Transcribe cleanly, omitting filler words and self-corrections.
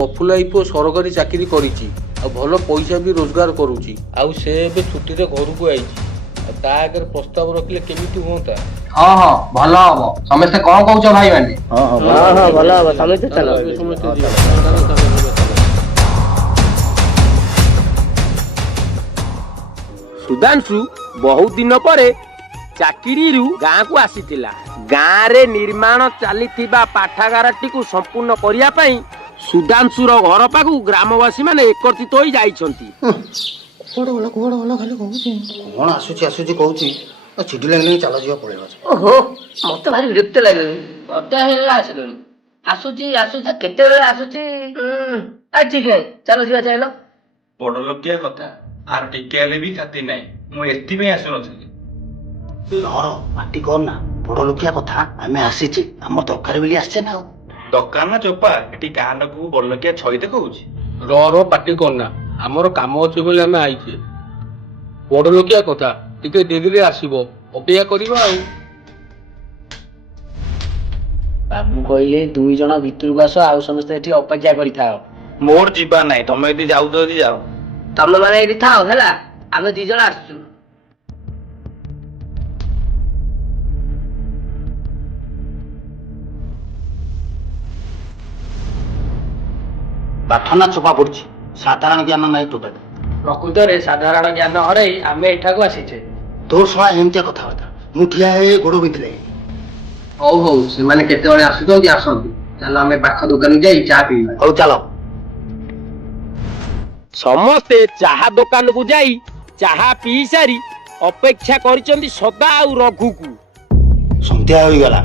ପଫୁଲାଇ ପୁଅ ସରକାରୀ ଚାକିରି କରିଛି ଆଉ ଭଲ ପଇସା ବି ରୋଜଗାର କରୁଛି ଆଉ ସେ ଏବେ ଛୁଟିରେ ଘରକୁ ଆଇଛି ଆଉ ତା ଆଗରେ ପ୍ରସ୍ତାବ ରଖିଲେ କେମିତି ହୁଅନ୍ତା? ହଁ ହଁ ଭଲ ହବ। ସମସ୍ତେ କଣ କହୁଛ ଭାଇ ମାନେ? ହଁ ଭଲ ହବ ସମସ୍ତେ ଚାଲ। ସମସ୍ତେ ଯିବା। ଚାଲ, ଚାଲ, ଯିବା, ଚାଲ। ସୁଧାଂଶୁ ବହୁତ ଦିନ ପରେ ଚାକିରିରୁ ଗାଁକୁ ଆସିଥିଲା। ଗାଁରେ ନିର୍ମାଣ ଚାଲିଥିବା ପାଠାଗାରଟିକୁ ସମ୍ପୂର୍ଣ୍ଣ କରିବା ପାଇଁ ସୁଧାଂଶୁର ଘର ପାଖକୁ ଗ୍ରାମବାସୀ ମାନେ ଏକତ୍ରିତ ହୋଇ ଯାଇଛନ୍ତି। କୁଆଡେ ଗଲା ଖାଲି କହୁଛି କଣ ଆସୁଛି କହୁଛି ଚିଠି ଲାଗିଲେ ଚାଲ ଯିବା ପଳେଇବା। ଓହୋ ମତେ ଭାରି ବିରକ୍ତ ଲାଗିଲାଣି। ଅଧା ହେଇଗଲା ଆସିଲୁଣି। ଆସୁଛି କେତେବେଳେ ଆସୁଛି। ଠିକ ନାହିଁ ଚାଲ ଯିବା ଚାଲ। ବଡ ଲୋକିଆ କଥା ଆର ଟିକେ ହେଲେ ବି ଖାତି ନାହିଁ। ମୁଁ ଏଥିପାଇଁ ଆସୁନଥିଲି। ଧର ପାଟି କର ନା, ବଡ ଲୋକିଆ କଥା ଆମେ ଆସିଛି, ଆମ ଦରକାର ବୋଲି ଆସିଛେ ନା। ଆଉ ଦୋକାନ ନା ଚୋପା ଏଠି ଗାଁ ଲୋକକୁ ବଡ ଲୋକିଆ ଛଇତେ କହୁଛି। ର ପାଟି କରନା, ଆମର କାମ ଅଛି ବୋଲି ଆମେ ଆଇଛେ। ବଡ ଲୋକିଆ କଥା ଟିକେ ଡେରିରେ ଆସିବ, ଅପେକ୍ଷା କରିବା ଆଉ। ବାବୁ କହିଲେ 2 ଜଣ ଭିତରକୁ ଆସ, ଆଉ ସମସ୍ତେ ଏଠି ଅପେକ୍ଷା କରିଥାଅ। ମୋର ଯିବା ନାହିଁ, ତମେ ଯଦି ଯାଉଛ ଯଦି ଯାଅ। ତମେ ମାନେ ଏଠି ଥାଅ ହେଲା, ଆମେ 2 ଜଣ ଆସୁଛୁ। ପାଠ ନା ଚୋପା ପଡୁଛି, ସାଧାରଣ ଜ୍ଞାନ ନାହିଁ ଟୋଟାଲି। ପ୍ରକୃତରେ ସାଧାରଣ ଜ୍ଞାନ ହରେଇ ଆମେ ଏଠାକୁ ଆସିଛେ। ତୋର ଶଳା ଏମିତିଆ କଥାବାର୍ତ୍ତା, ମୁଁ ଠିଆ ହେଇ ଗୋଡ ବିନ୍ଧିଲେ। ହଉ ହଉ ସେମାନେ କେତେବେଳେ ଆସୁଛନ୍ତି ଆସନ୍ତୁ। ଚାଲ ଆମେ ପାଖ ଦୋକାନକୁ ଯାଇ ଚା ପିଇବା। ହଉ ଚାଲ। ସମସ୍ତେ ଚାହା ଦୋକାନକୁ ଯାଇ ଚାହା ପିଇ ସାରି ଅପେକ୍ଷା କରିଛନ୍ତି ସଦା ଆଉ ରଘୁକୁ। ସନ୍ଧ୍ୟା ହୋଇଗଲା।